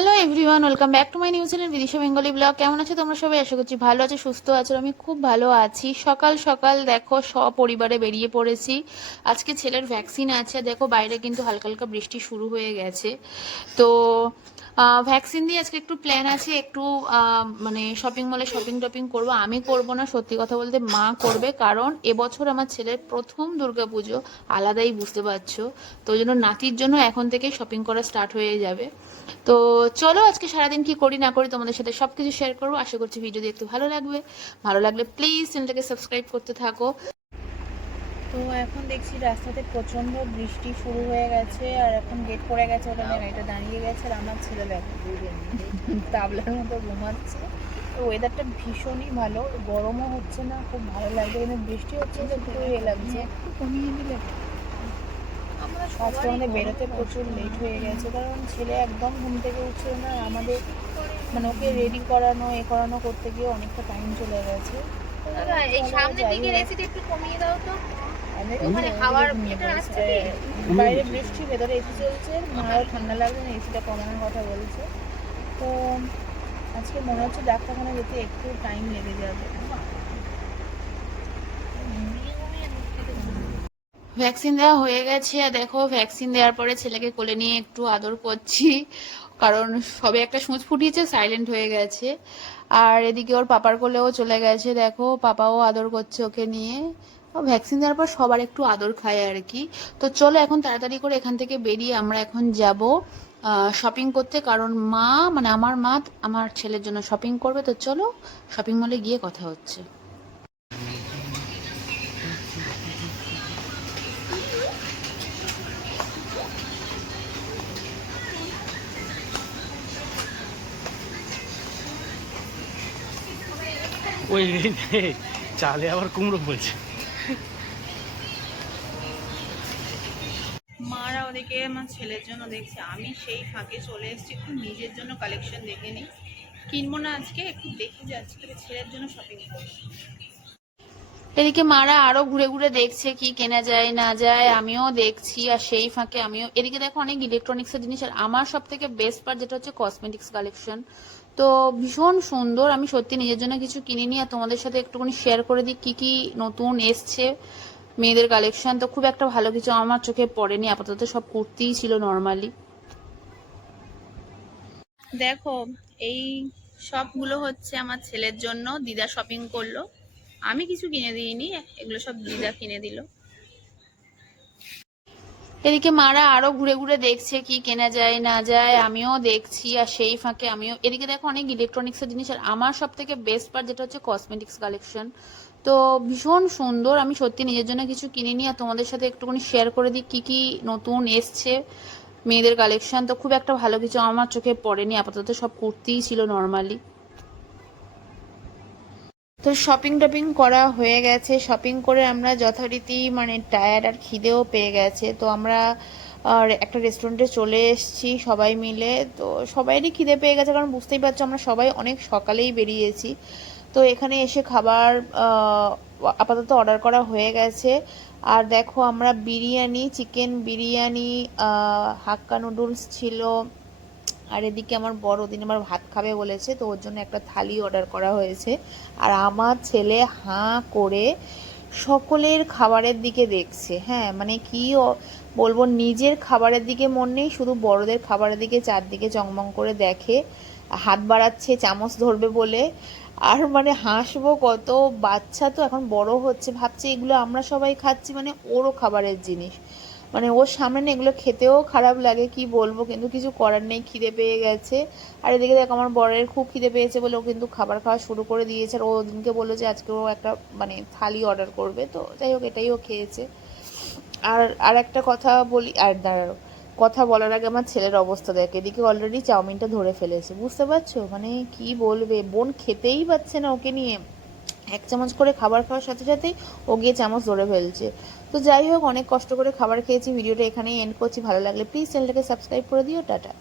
Déjalo everyone welcome back to my new channel Bidisha Bengali blog কেমন আছে তোমরা সবাই? আশা করছি ভালো আছে, সুস্থ আছো আমি খুব ভালো আছি। সকাল সকাল দেখো সপরিবারে বেরিয়ে পড়েছি। আজকে ছেলের ভ্যাকসিন আছে। দেখো, বাইরে কিন্তু হালকা হালকা বৃষ্টি শুরু হয়ে গেছে। তো ভ্যাকসিন দিয়ে আজকে একটু প্ল্যান আছে, একটু মানে শপিং মলে শপিং টপিং করব। আমি করব না, সত্যি কথা বলতে মা করবে, কারণ এবছর আমার ছেলের প্রথম দুর্গাপুজো। আলাদাই বুঝতে পারছ। তো জন্য নাতির জন্য এখন থেকেই শপিং করা স্টার্ট হয়ে যাবে। তো চলো আজকে সারাদিন কি করি না করি তোমাদের সাথে সব কিছু শেয়ার করব। আশা করছি ভিডিও দেখতে ভালো লাগবে। ভালো লাগলে প্লিজ চ্যানেলটাকে সাবস্ক্রাইব করতে থাকো। তো এখন দেখছি রাস্তাতে প্রচণ্ড বৃষ্টি শুরু হয়ে গেছে আর এখন গেট পড়ে গেছে ওখানে গাড়িটা দাঁড়িয়ে গেছে আর আমার ছেলে দেখো তাবলার মতো ঘুমাচ্ছে। তো ওয়েদারটা ভীষণই ভালো গরমও হচ্ছে না খুব ভালো লাগছে কিন্তু বৃষ্টি হচ্ছে তো একটু ইয়ে লাগছে। কমিয়ে দিলে। আজকে আমাদের বেরোতে প্রচুর লেট হয়ে গেছে। কারণ ছেলে একদম ঘুম থেকে উঠছে না আমাদের মানে ওকে রেডি করানো এ করানো করতে গিয়ে অনেকটা টাইম চলে গেছে। এই সামনের দিকে হোক। একটু কমিয়ে দাও তো। ওখানে? বাইরে বৃষ্টি ভেতরে এসি চলছে মারও ঠান্ডা লাগছে না এসিটা কমানোর কথা বলছে। তো আজকে মনে হচ্ছে ডাক্তারখানা যেতে একটু টাইম লেগে যাবে। ভ্যাকসিন দেওয়া হয়ে গেছে। আর দেখো ভ্যাকসিন দেওয়ার পরে ছেলেকে কোলে নিয়ে একটু আদর করছি। কারণ সবে একটা সূচ ফুটিয়েছে সাইলেন্ট হয়ে গেছে। আর এদিকে ওর পাপার কোলেও চলে গেছে। দেখো, পাপাও আদর করছে ওকে নিয়ে। ভ্যাকসিন দেওয়ার পর সবার একটু আদর খায় আর কি। তো চলো এখন তাড়াতাড়ি করে এখান থেকে বেরিয়ে আমরা এখন যাব শপিং করতে। কারণ মা মানে আমার মা, আমার ছেলের জন্য শপিং করবে। তো চলো শপিং মলে গিয়ে কথা হচ্ছে। ওই চালে আবার কুমড়ো বলছে। মারা ওদিকে আমার ছেলের জন্য দেখছে। আমি সেই ফাঁকে চলে এসেছি একটু নিজের জন্য কালেকশন দেখে নিই। কিনবো না আজকে, একটু দেখে যাচ্ছি, তবে ছেলের জন্য শপিং করব এদিকে মারা আরও ঘুরে ঘুরে দেখছে কি কেনা যায়, না যায়, আমিও দেখছি আর সেই ফাঁকে আমিও। এদিকে দেখো অনেক ইলেকট্রনিক্স এর জিনিস আর আমার সব থেকে বেস্ট পার্ট যেটা হচ্ছে কসমেটিক্স কালেকশন তো ভীষণ সুন্দর, আমি সত্যি নিজের জন্য কিছু কিনিনি আর তোমাদের সাথে একটুখানি শেয়ার করে দিই কি কি নতুন এসছে মেয়েদের কালেকশন তো খুব একটা ভালো কিছু আমার চোখে পড়েনি, আপাতত সব কুর্তিই ছিল নর্মালি দেখো, এই সবগুলো হচ্ছে আমার ছেলের জন্য, দিদা শপিং করল। আমি কিছু কিনে দিইনি, এগুলো সব দিদা কিনে দিল। এদিকে মারা আরও ঘুরে ঘুরে দেখছে কি কেনা যায়, না যায়, আমিও দেখছি, আর সেই ফাঁকে আমিও, এদিকে দেখো অনেক ইলেকট্রনিক্সের জিনিস, আর আমার সব থেকে বেস্ট পার্ট যেটা হচ্ছে কসমেটিক্স কালেকশন তো ভীষণ সুন্দর, আমি সত্যি নিজের জন্য কিছু কিনিনি, আর তোমাদের সাথে একটুখানি শেয়ার করে দিই কি কি নতুন এসছে মেয়েদের কালেকশন তো খুব একটা ভালো কিছু আমার চোখে পড়েনি, আপাতত সব কুর্তিই ছিল নর্মালি তো শপিং টপিং করা হয়ে গেছে। শপিং করে আমরা যথারীতি মানে টায়ার্ড আর খিদেও পেয়ে গেছে। তো আমরা, আর একটা রেস্টুরেন্টে চলে এসেছি সবাই মিলে। তো সবাইরই খিদে পেয়ে গেছে কারণ বুঝতেই পারছ আমরা সবাই অনেক সকালেই বেরিয়েছি। তো এখানে এসে খাবার আপাতত অর্ডার করা হয়ে গেছে। আর দেখো আমরা biryani chicken biryani hakka noodles ছিল। আর এদিকে আমার বড় দিন আমার ভাত খাবে বলেছে, তো ওর জন্য একটা থালি অর্ডার করা হয়েছে। আর আমার ছেলে হাঁ করে সকলের খাবারের দিকে দেখছে হ্যাঁ মানে কি বলব নিজের খাবারের দিকে মন নেই, শুধু বড়দের খাবারের দিকে চারদিকে চংমং করে দেখে, হাত বাড়াচ্ছে, চামচ ধরবে বলে। আর মানে হাসবো কত, বাচ্চা তো এখন বড় হচ্ছে, ভাবছে এগুলো আমরা সবাই খাচ্ছি মানে ওরও খাবারের জিনিস। মানে ওর সামনে না এগুলো খেতেও খারাপ লাগে, কি বলব? কিন্তু কিছু করার নেই, খিদে পেয়ে গেছে। আর এদিকে দেখ, আমার বরের খুব খিদে পেয়েছে বলে ও কিন্তু খাবার খাওয়া শুরু করে দিয়েছে। আর ও ওদিনকে বলল যে, আজকে ও একটা মানে থালি অর্ডার করবে। তো যাই হোক, এটাই ও খেয়েছে। আর আর একটা কথা বলি, আর দাঁড়াও, কথা বলার আগে আমার ছেলের অবস্থা দেখ। এদিকে অলরেডি চাউমিনটা ধরে ফেলেছে, বুঝতে পারছ? মানে কি বলবে? বোন খেতেই পাচ্ছে না ওকে নিয়ে। এক চামচ করে খাবার খাওয়ার সাথে সাথেই ও গিয়ে চামচ ধরে ফেলছে। তো যাই হোক, অনেক কষ্ট করে খাবার খেয়েছি, ভিডিওটা এখানেই এন্ড করছি। ভালো লাগলে প্লিজ চ্যানেলটাকে সাবস্ক্রাইব করে দিও, টাটা।